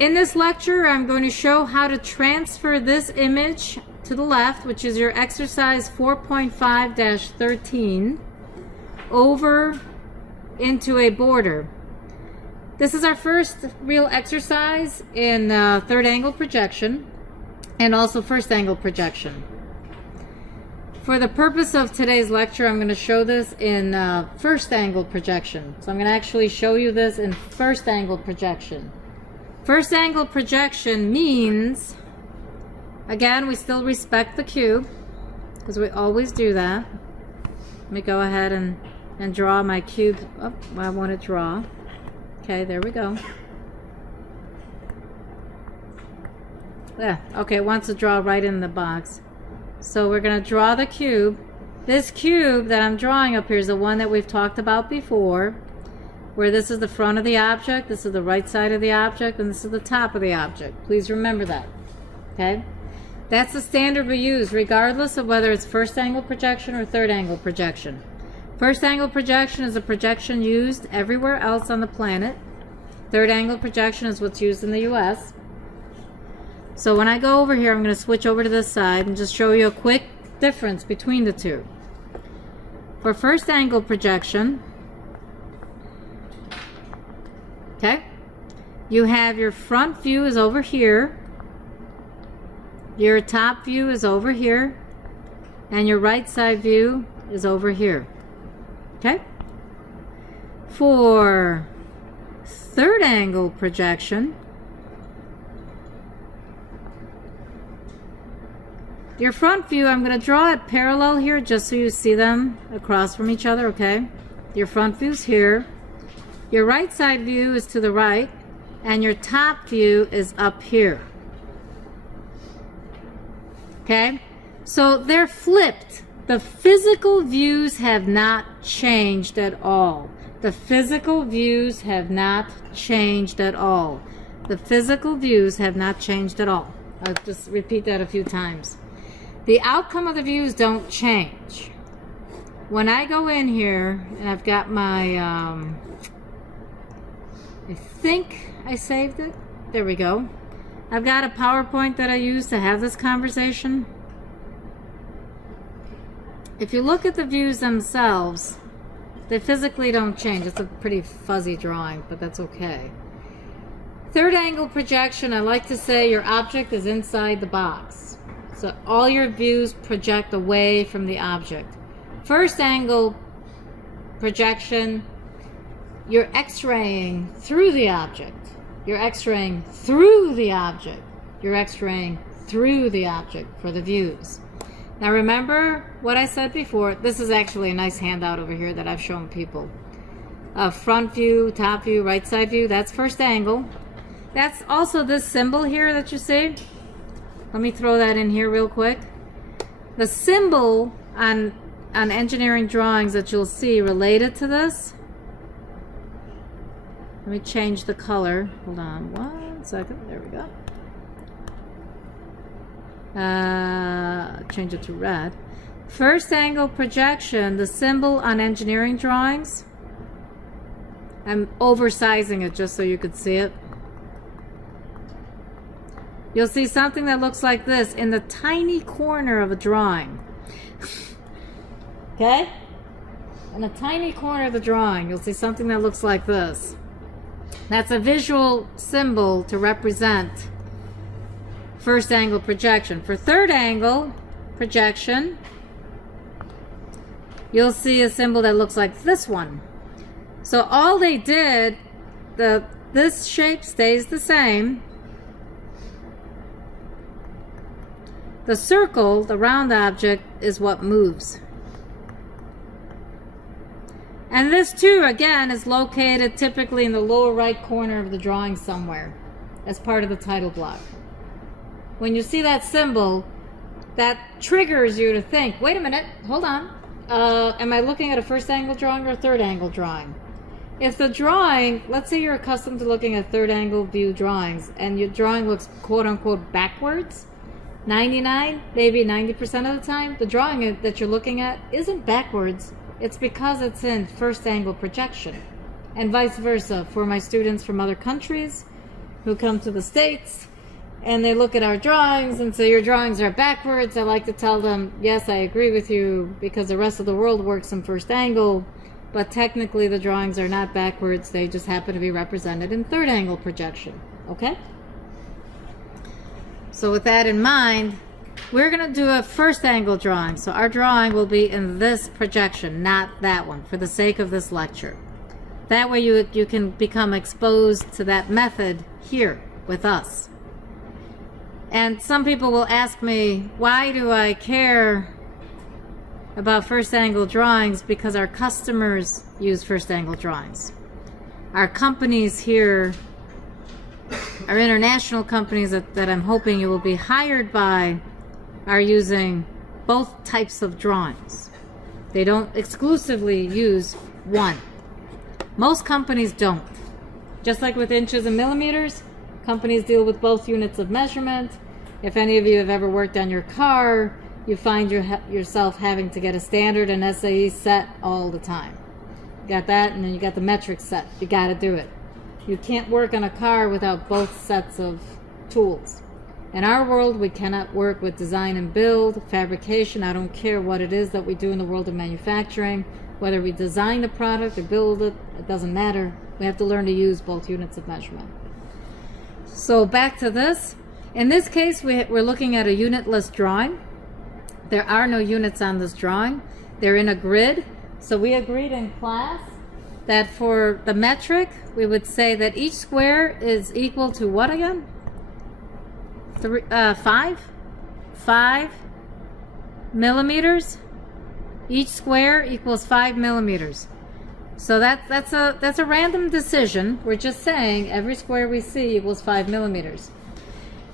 In this lecture, I'm going to show how to transfer this image to the left, which is your exercise 4.5-13, over into a border. This is our first real exercise in third angle projection and also first angle projection. For the purpose of today's lecture, I'm going to show this in first angle projection. So I'm going to actually show you this in first angle projection. First angle projection means, again, we still respect the cube, because we always do that. Let me go ahead and draw my cube. Oh, I want to draw. Okay, there we go. Yeah, okay, it wants to draw right in the box. So we're going to draw the cube. This cube that I'm drawing up here is the one that we've talked about before, where this is the front of the object, this is the right side of the object, and this is the top of the object. Please remember that. Okay? That's the standard we use regardless of whether it's first angle projection or third angle projection. First angle projection is a projection used everywhere else on the planet. Third angle projection is what's used in the US. So when I go over here, I'm going to switch over to this side and just show you a quick difference between the two. For first angle projection, okay, you have your front view is over here, your top view is over here, and your right side view is over here. Okay? For third angle projection, your front view, I'm going to draw it parallel here just so you see them across from each other, okay? Your front view's here. Your right side view is to the right, and your top view is up here. Okay? So they're flipped. The physical views have not changed at all. The physical views have not changed at all. The physical views have not changed at all. I'll just repeat that a few times. The outcome of the views don't change. When I go in here, and I've got my, I think I saved it. There we go. I've got a PowerPoint that I use to have this conversation. If you look at the views themselves, they physically don't change. It's a pretty fuzzy drawing, but that's okay. Third angle projection, I like to say your object is inside the box. So all your views project away from the object. First angle projection, you're x-raying through the object. You're x-raying through the object. You're x-raying through the object for the views. Now remember what I said before. This is actually a nice handout over here that I've shown people. Front view, top view, right side view, that's first angle. That's also this symbol here that you see. Let me throw that in here real quick. The symbol on engineering drawings that you'll see related to this. Let me change the color. Hold on 1 second. There we go. Change it to red. First angle projection, the symbol on engineering drawings. I'm oversizing it just so you could see it. You'll see something that looks like this in the tiny corner of a drawing. Okay? In a tiny corner of the drawing, you'll see something that looks like this. That's a visual symbol to represent first angle projection. For third angle projection, you'll see a symbol that looks like this one. So all they did, this shape stays the same. The circle, the round object, is what moves. And this too, again, is located typically in the lower right corner of the drawing somewhere as part of the title block. When you see that symbol, that triggers you to think, wait a minute, hold on. Am I looking at a first angle drawing or a third angle drawing? If the drawing, let's say you're accustomed to looking at third angle view drawings and your drawing looks quote unquote backwards, 99, maybe 90% of the time, the drawing that you're looking at isn't backwards. It's because it's in first angle projection. And vice versa. For my students from other countries, who come to the States and they look at our drawings and say, your drawings are backwards, I like to tell them, yes, I agree with you, because the rest of the world works in first angle, but technically the drawings are not backwards, they just happen to be represented in third angle projection. Okay? So with that in mind, we're going to do a first angle drawing. So our drawing will be in this projection, not that one, for the sake of this lecture. That way you can become exposed to that method here with us. And some people will ask me, why do I care about first angle drawings? Because our customers use first angle drawings. Our companies here, our international companies that I'm hoping you will be hired by, are using both types of drawings. They don't exclusively use one. Most companies don't. Just like with inches and millimeters, companies deal with both units of measurement. If any of you have ever worked on your car, you find yourself having to get a standard and SAE set all the time. You got that, and then you got the metric set. You got to do it. You can't work on a car without both sets of tools. In our world, we cannot work with design and build, fabrication. I don't care what it is that we do in the world of manufacturing. Whether we design the product or build it, it doesn't matter. We have to learn to use both units of measurement. So back to this. In this case, we're looking at a unitless drawing. There are no units on this drawing. They're in a grid. So we agreed in class that for the metric, we would say that each square is equal to what again? 5 millimeters. Each square equals 5 millimeters. So that's a random decision. We're just saying every square we see equals 5 millimeters.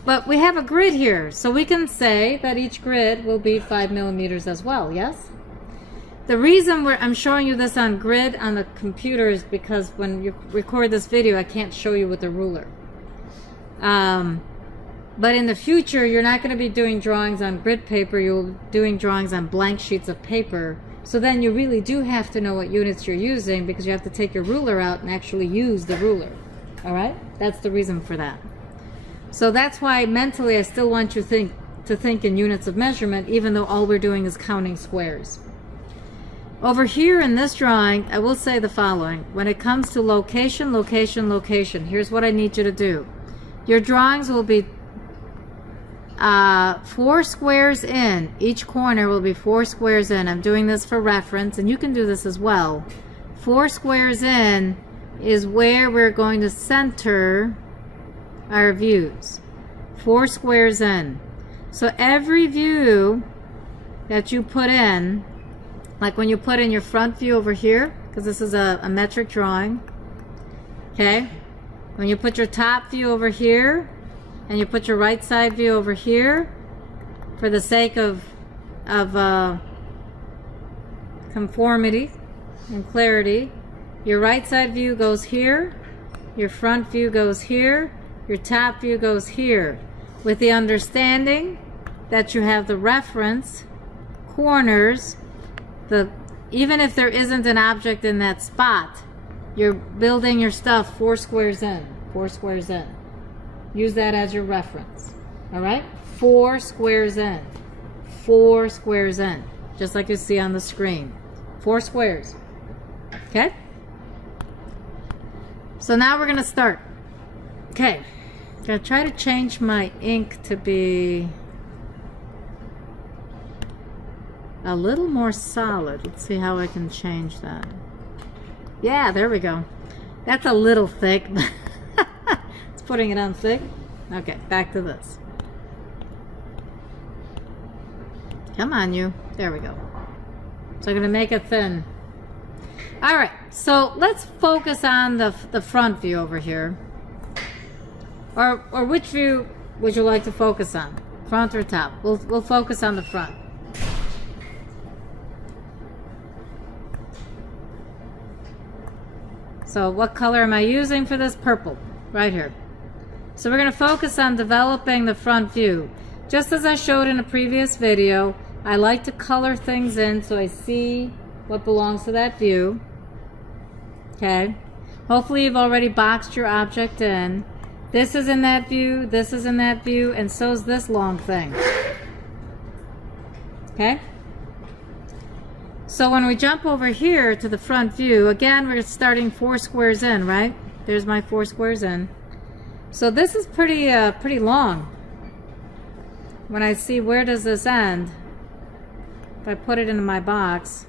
But we have a grid here, so we can say that each grid will be 5 millimeters as well, yes? The reason I'm showing you this on grid on the computer is because when you record this video, I can't show you with a ruler. But in the future, you're not going to be doing drawings on grid paper, you're doing drawings on blank sheets of paper. So then you really do have to know what units you're using, because you have to take your ruler out and actually use the ruler. All right? That's the reason for that. So that's why mentally I still want you to think in units of measurement, even though all we're doing is counting squares. Over here in this drawing, I will say the following. When it comes to location, location, location, here's what I need you to do. Your drawings will be 4 squares in. Each corner will be 4 squares in. I'm doing this for reference, and you can do this as well. 4 squares in is where we're going to center our views. 4 squares in. So every view that you put in, like when you put in your front view over here, because this is a metric drawing, okay? When you put your top view over here, and you put your right side view over here, for the sake of conformity and clarity, your right side view goes here, your front view goes here, your top view goes here, with the understanding that you have the reference corners. Even if there isn't an object in that spot, you're building your stuff 4 squares in, 4 squares in. Use that as your reference. All right? 4 squares in. 4 squares in. Just like you see on the screen. 4 squares. Okay? So now we're going to start. Okay. I'm going to try to change my ink to be a little more solid. Let's see how I can change that. Yeah, there we go. That's a little thick. It's putting it on thick. Okay, back to this. Come on, you. There we go. So I'm going to make it thin. All right, so let's focus on the front view over here. Or which view would you like to focus on? Front or top? We'll focus on the front. So what color am I using for this? Purple, right here. So we're going to focus on developing the front view. Just as I showed in a previous video, I like to color things in so I see what belongs to that view. Okay. Hopefully you've already boxed your object in. This is in that view, this is in that view, and so is this long thing. Okay? So when we jump over here to the front view, again, we're starting 4 squares in, right? There's my 4 squares in. So this is pretty long. When I see where does this end, if I put it into my box,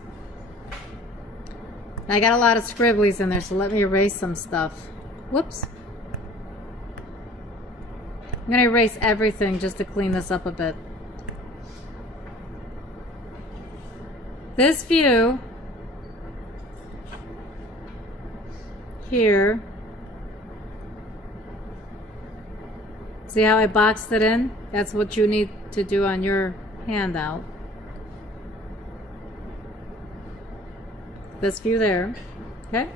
I got a lot of scribblies in there, so let me erase some stuff. Whoops. I'm going to erase everything just to clean this up a bit. This view here, see how I boxed it in? That's what you need to do on your handout. This view there, okay?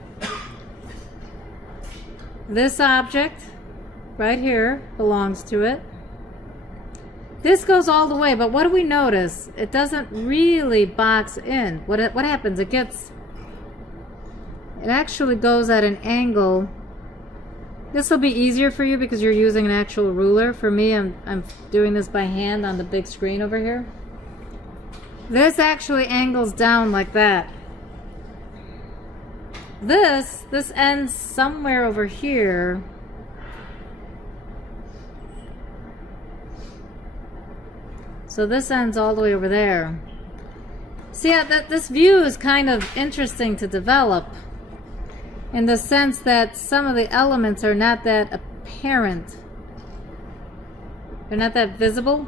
This object right here belongs to it. This goes all the way, but what do we notice? It doesn't really box in. What happens? It actually goes at an angle. This will be easier for you because you're using an actual ruler. For me, I'm doing this by hand on the big screen over here. This actually angles down like that. This ends somewhere over here. So this ends all the way over there. See, this view is kind of interesting to develop in the sense that some of the elements are not that apparent. They're not that visible.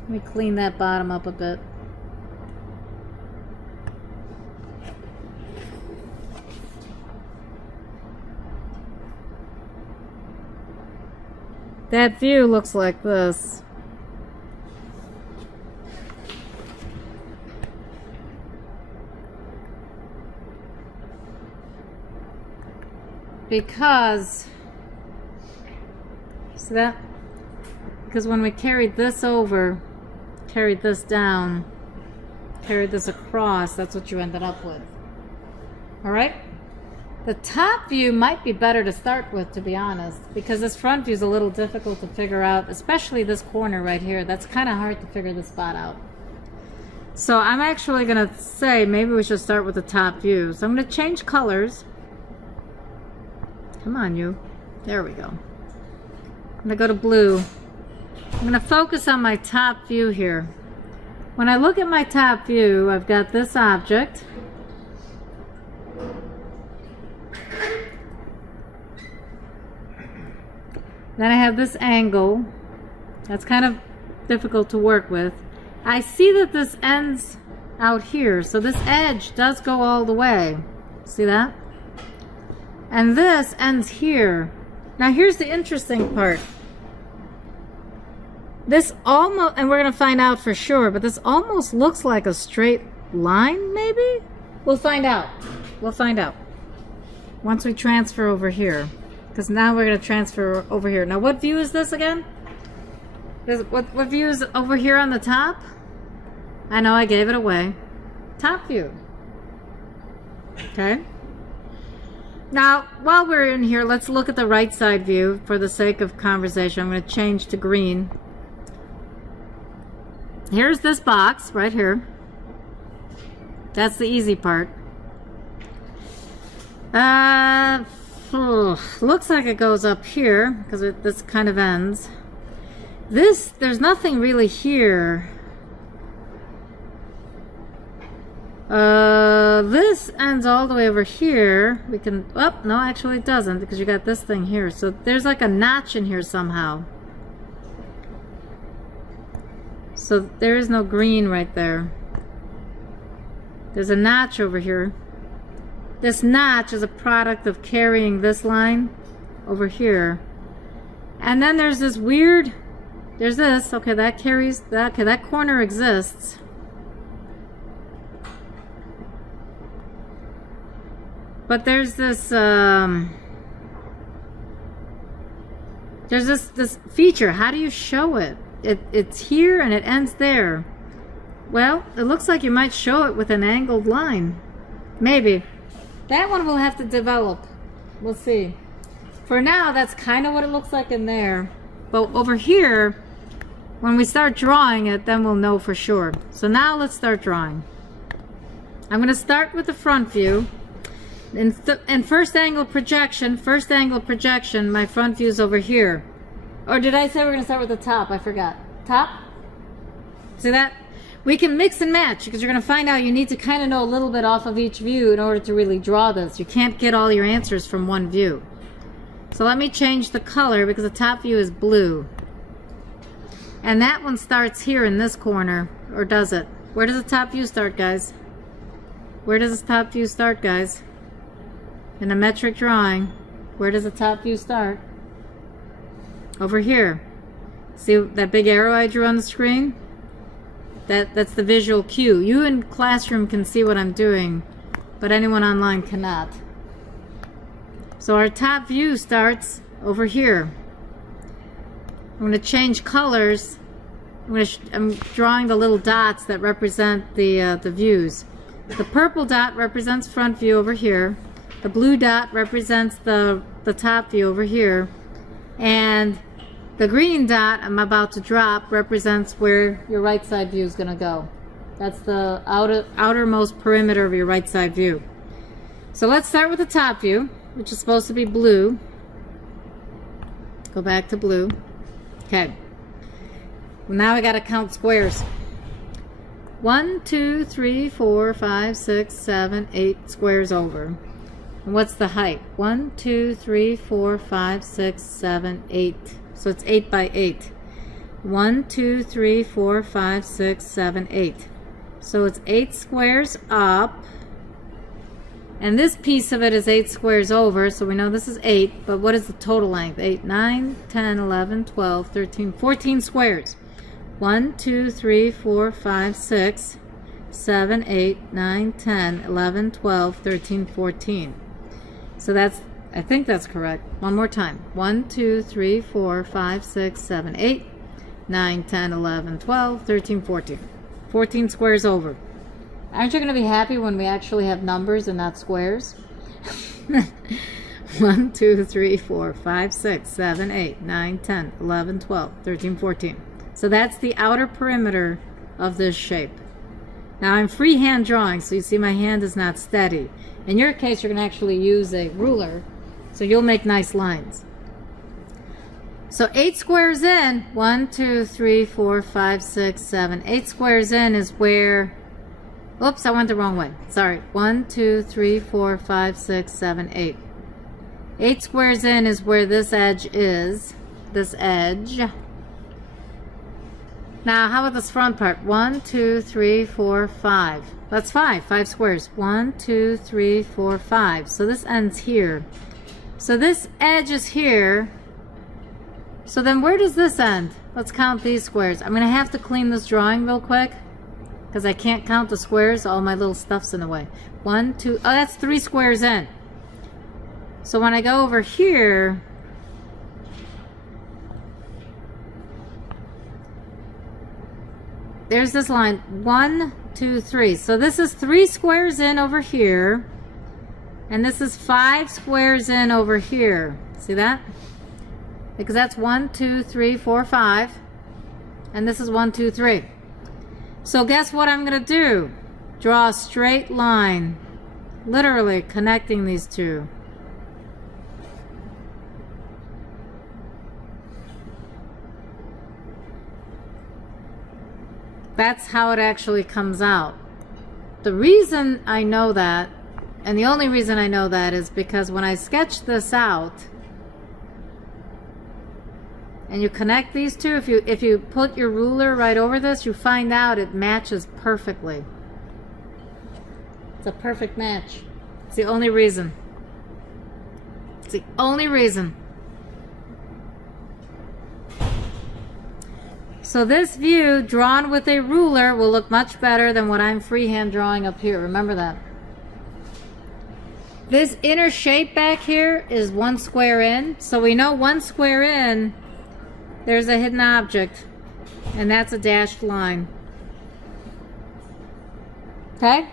Let me clean that bottom up a bit. That view looks like this. Because, see that? Because when we carried this over, carried this down, carried this across, that's what you ended up with. Alright? The top view might be better to start with, to be honest, because this front view is a little difficult to figure out, especially this corner right here. That's kind of hard to figure this spot out. So I'm actually going to say maybe we should start with the top view. So I'm going to change colors. Come on, you. There we go. I'm going to go to blue. I'm going to focus on my top view here. When I look at my top view, I've got this object. Then I have this angle. That's kind of difficult to work with. I see that this ends out here, so this edge does go all the way. See that? And this ends here. Now here's the interesting part. This almost, and we're going to find out for sure, but this almost looks like a straight line, maybe? We'll find out. We'll find out. Once we transfer over here. Because now we're going to transfer over here. Now what view is this again? What view is over here on the top? I know I gave it away. Top view. Okay. Now, while we're in here, let's look at the right side view for the sake of conversation. I'm going to change to green. Here's this box right here. That's the easy part. Looks like it goes up here because this kind of ends. There's nothing really here. This ends all the way over here. We can, oh, no, actually it doesn't because you got this thing here. So there's like a notch in here somehow. So there is no green right there. There's a notch over here. This notch is a product of carrying this line over here. And then there's this weird, there's this, okay, that carries, that, okay, that corner exists. But there's this, this feature. How do you show it? It's here and it ends there. Well, it looks like you might show it with an angled line. Maybe. That one we'll have to develop. We'll see. for now, that's kind of what it looks like in there. But over here, when we start drawing it, then we'll know for sure. So now let's start drawing. I'm going to start with the front view. And first angle projection, my front view is over here. Or did I say we're going to start with the top? I forgot. Top? See that? We can mix and match because you're going to find out you need to kind of know a little bit off of each view in order to really draw this. You can't get all your answers from one view. So let me change the color because the top view is blue. And that one starts here in this corner. Or does it? Where does the top view start, guys? Where does the top view start, guys? In a metric drawing, where does the top view start? Over here. See that big arrow I drew on the screen? That's the visual cue. You in classroom can see what I'm doing, but anyone online cannot. So our top view starts over here. I'm going to change colors. I'm drawing the little dots that represent the views. The purple dot represents front view over here. The blue dot represents the top view over here. And the green dot I'm about to drop represents where your right side view is going to go. That's the outermost perimeter of your right side view. So let's start with the top view, which is supposed to be blue. Go back to blue. Okay. Well, now I got to count squares. 1, 2, 3, 4, 5, 6, 7, 8 squares over. And what's the height? 1, 2, 3, 4, 5, 6, 7, 8. So it's 8 by 8. 1, 2, 3, 4, 5, 6, 7, 8. So it's 8 squares up. And this piece of it is 8 squares over, so we know this is 8. But what is the total length? 8, 9, 10, 11, 12, 13, 14 squares. 1, 2, 3, 4, 5, 6, 7, 8, 9, 10, 11, 12, 13, 14. So that's, I think that's correct. One more time. 1, 2, 3, 4, 5, 6, 7, 8, 9, 10, 11, 12, 13, 14. 14 squares over. Aren't you going to be happy when we actually have numbers and not squares? 1, 2, 3, 4, 5, 6, 7, 8, 9, 10, 11, 12, 13, 14. So that's the outer perimeter of this shape. Now I'm freehand drawing, so you see my hand is not steady. In your case, you're going to actually use a ruler, so you'll make nice lines. So 8 squares in, 1, 2, 3, 4, 5, 6, 7. 8 squares in is where, oops, I went the wrong way. Sorry. 1, 2, 3, 4, 5, 6, 7, 8. 8 squares in is where this edge is. This edge. Now, how about this front part? 1, 2, 3, 4, 5. That's 5. 5 squares. 1, 2, 3, 4, 5. So this ends here. So this edge is here. So then where does this end? Let's count these squares. I'm going to have to clean this drawing real quick because I can't count the squares. All my little stuff's in the way. 1, 2, oh, that's 3 squares in. So when I go over here, there's this line, 1, 2, 3. So this is 3 squares in over here, and this is 5 squares in over here. See that? Because that's 1, 2, 3, 4, 5, and this is 1, 2, 3. So guess what I'm going to do? Draw a straight line, literally connecting these two. That's how it actually comes out. The reason I know that, and the only reason I know that, is because when I sketch this out and you connect these two, if you put your ruler right over this, you find out it matches perfectly. It's a perfect match. It's the only reason. It's the only reason. So this view drawn with a ruler will look much better than what I'm freehand drawing up here. Remember that. This inner shape back here is 1 square in. So we know 1 square in, there's a hidden object. And that's a dashed line. Okay?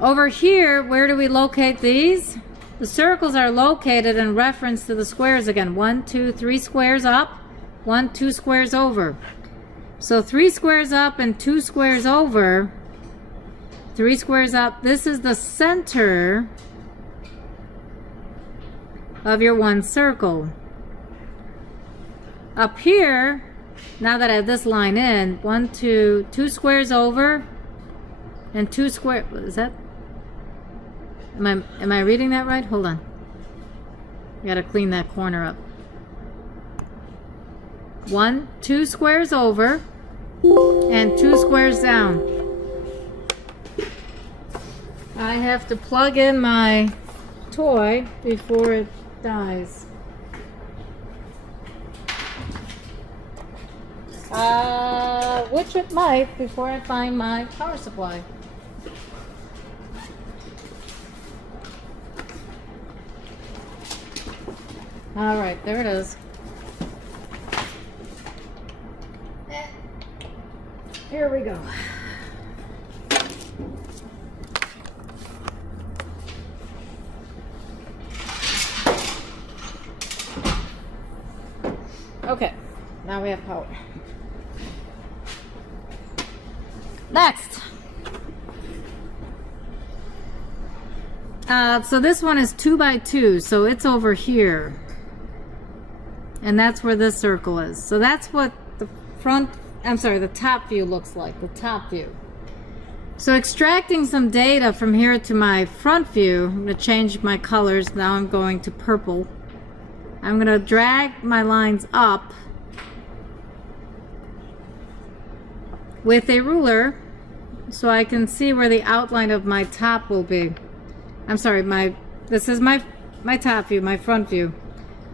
Over here, where do we locate these? The circles are located in reference to the squares again. 1, 2, 3 squares up, 1, 2 squares over. So 3 squares up and 2 squares over, 3 squares up. This is the center of your one circle. Up here, now that I have this line in, 1, 2, 2 squares over, and 2 square. What is that? Am I reading that right? Hold on. I gotta clean that corner up. 1, 2 squares over, and 2 squares down. I have to plug in my toy before it dies. Which it might before I find my power supply. All right, there it is. Here we go. Okay, now we have power. Next. So this one is 2 by 2, so it's over here. And that's where this circle is. So that's what the the top view looks like, the top view. So extracting some data from here to my front view, I'm going to change my colors. Now I'm going to purple. I'm going to drag my lines up with a ruler so I can see where the outline of my top will be. I'm sorry, this is my top view, my front view.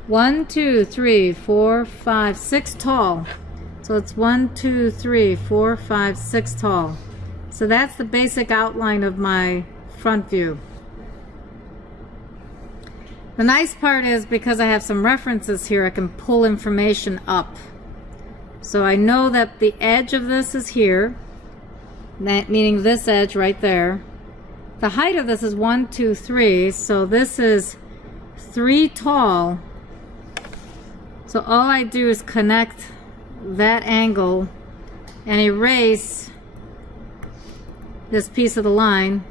1, 2, 3, 4, 5, 6 tall. So it's 1, 2, 3, 4, 5, 6 tall. So that's the basic outline of my front view. The nice part is because I have some references here, I can pull information up. So I know that the edge of this is here, meaning this edge right there. The height of this is 1, 2, 3, so this is 3 tall. So all I do is connect that angle and erase this piece of the line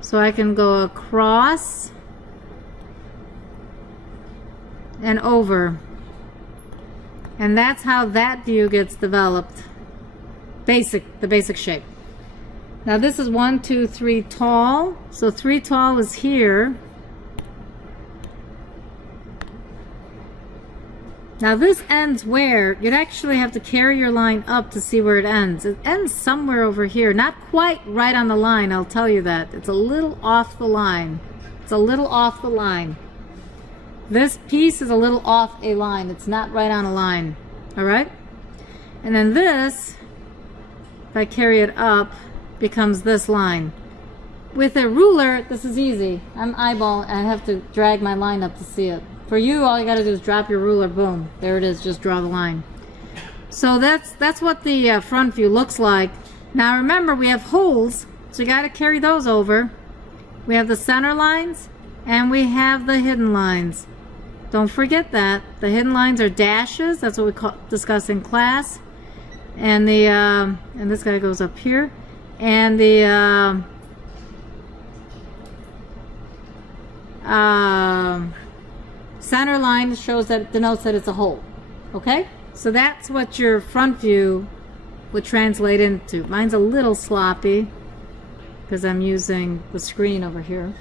so I can go across and over. And that's how that view gets developed. The basic shape. Now this is 1, 2, 3 tall. So 3 tall is here. Now this ends where? You'd actually have to carry your line up to see where it ends. It ends somewhere over here. Not quite right on the line, I'll tell you that. It's a little off the line. It's a little off the line. This piece is a little off a line. It's not right on a line. Alright? And then this, if I carry it up, becomes this line. With a ruler, this is easy. I'm eyeballing, I have to drag my line up to see it. For you, all you gotta do is drop your ruler, boom. There it is, just draw the line. So that's what the front view looks like. Now remember, we have holes, so you gotta carry those over. We have the center lines, and we have the hidden lines. Don't forget that. The hidden lines are dashes, that's what we discuss in class. And the, and this guy goes up here. And the, center line shows that, denotes that it's a hole. Okay? So that's what your front view would translate into. Mine's a little sloppy because I'm using the screen over here.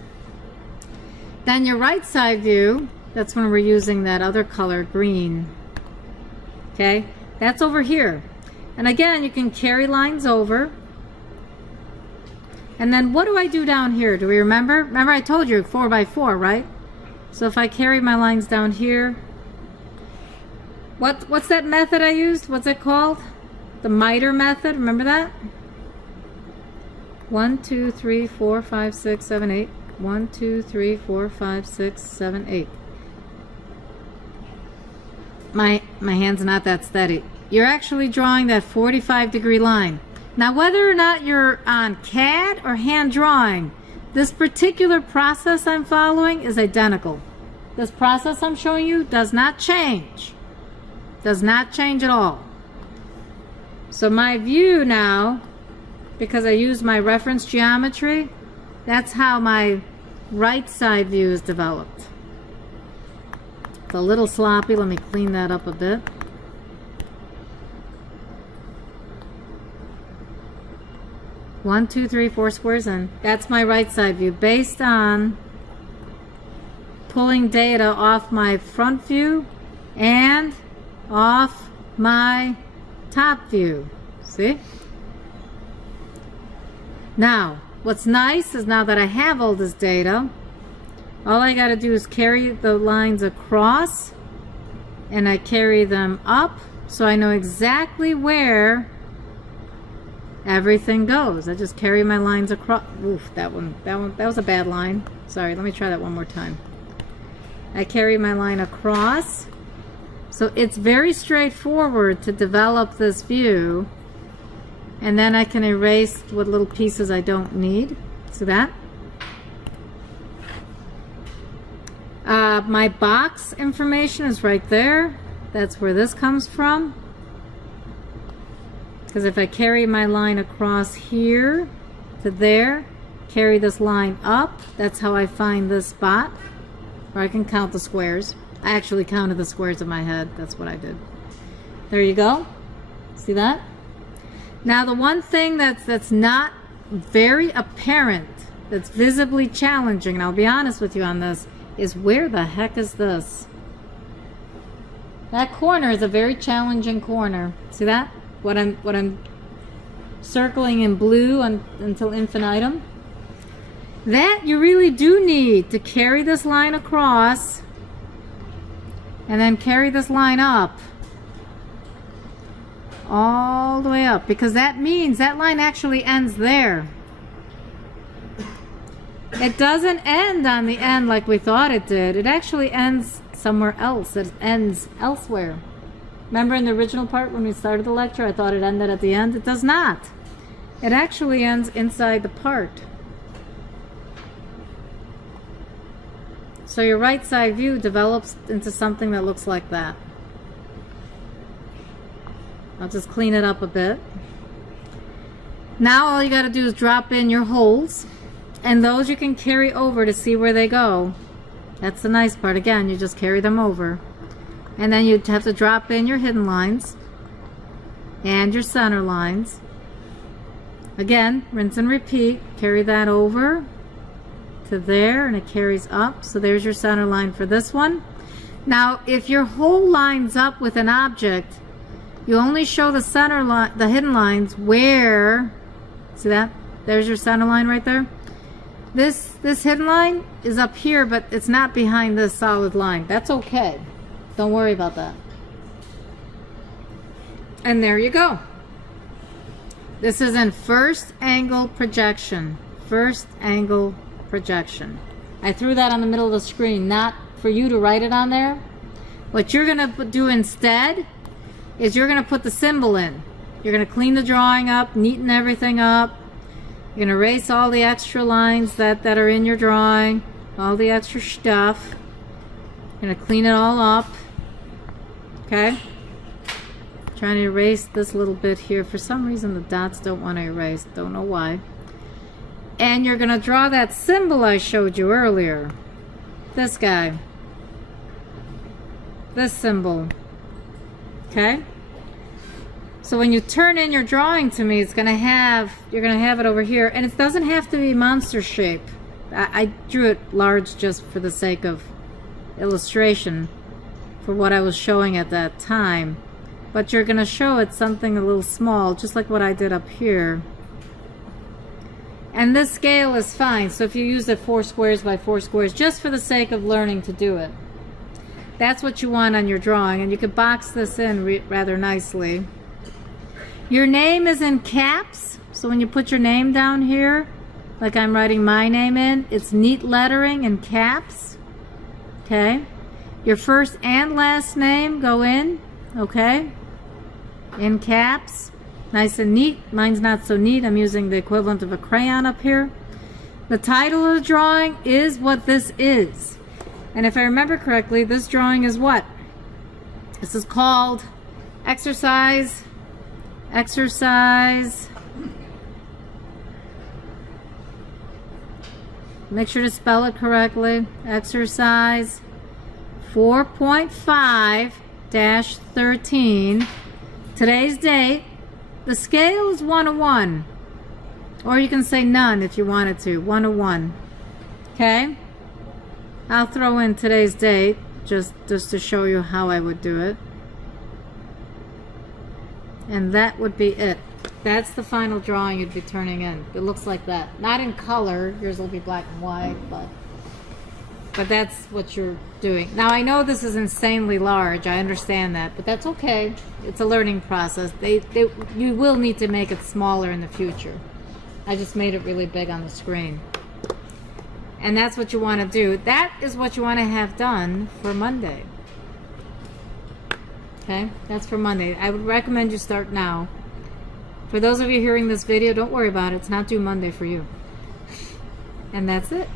Then your right side view, that's when we're using that other color, green. Okay? That's over here. And again, you can carry lines over. And then what do I do down here? Do we remember? Remember I told you 4 by 4, right? So if I carry my lines down here, what's that method I used? What's it called? The miter method, remember that? 1, 2, 3, 4, 5, 6, 7, 8. 1, 2, 3, 4, 5, 6, 7, 8. My hand's not that steady. You're actually drawing that 45-degree line. Now whether or not you're on CAD or hand drawing, This particular process I'm following is identical. This process I'm showing you does not change. Does not change at all. So my view now, because I use my reference geometry, that's how my right side view is developed. It's a little sloppy. Let me clean that up a bit. One, two, three, 4 squares in. That's my right side view based on pulling data off my front view and off my top view. See? Now, what's nice is now that I have all this data, all I got to do is carry the lines across, and I carry them up so I know exactly where everything goes. I just carry my lines across. Oof, that was a bad line. Sorry, let me try that one more time. I carry my line across. So it's very straightforward to develop this view, and then I can erase what little pieces I don't need. See that? My box information is right there. That's where this comes from. Because if I carry my line across here to there, carry this line up, that's how I find this spot. Or I can count the squares. I actually counted the squares in my head. That's what I did. There you go. See that? Now the one thing that's not very apparent, that's visibly challenging, and I'll be honest with you on this, is where the heck is this? That corner is a very challenging corner. See that? What I'm circling in blue until infinitum. That you really do need to carry this line across and then carry this line up all the way up, because that means that line actually ends there. It doesn't end on the end like we thought it did. It actually ends somewhere else. It ends elsewhere. Remember in the original part when we started the lecture, I thought it ended at the end? It does not. It actually ends inside the part. So your right side view develops into something that looks like that. I'll just clean it up a bit. Now all you got to do is drop in your holes, and those you can carry over to see where they go. That's the nice part. Again, you just carry them over. And then you'd have to drop in your hidden lines and your center lines. Again, rinse and repeat. Carry that over to there, and it carries up. So there's your center line for this one. Now, if your hole lines up with an object, you only show the center line, the hidden lines where, see that? There's your center line right there. This hidden line is up here, but it's not behind this solid line. That's okay. Don't worry about that. And there you go. This is in first angle projection. First angle projection. I threw that on the middle of the screen, not for you to write it on there. What you're going to do instead is you're going to put the symbol in. You're going to clean the drawing up, neaten everything up. You're going to erase all the extra lines that are in your drawing, all the extra stuff. You're going to clean it all up. Okay? Trying to erase this little bit here. For some reason the dots don't want to erase. Don't know why. And you're going to draw that symbol I showed you earlier. This guy. This symbol. Okay? So when you turn in your drawing to me, you're going to have it over here, and it doesn't have to be monster shape. I drew it large just for the sake of illustration for what I was showing at that time. But you're going to show it something a little small, just like what I did up here. And this scale is fine, so if you use it 4 squares by 4 squares, just for the sake of learning to do it. That's what you want on your drawing, and you can box this in rather nicely. Your name is in caps, so when you put your name down here, like I'm writing my name in, it's neat lettering in caps. Okay? Your first and last name go in, okay? In caps. Nice and neat. Mine's not so neat. I'm using the equivalent of a crayon up here. The title of the drawing is what this is. And if I remember correctly, this drawing is what? This is called exercise. Make sure to spell it correctly. Exercise 4.5-13. Today's date. The scale is 101. Or you can say none if you wanted to. 101. Okay? I'll throw in today's date just to show you how I would do it. And that would be it. That's the final drawing you'd be turning in. It looks like that. Not in color. Yours will be black and white, but that's what you're doing. Now, I know this is insanely large. I understand that, but that's okay. It's a learning process. You will need to make it smaller in the future. I just made it really big on the screen. And that's what you want to do. That is what you want to have done for Monday. Okay? That's for Monday. I would recommend you start now. For those of you hearing this video, don't worry about it. It's not due Monday for you. And that's it.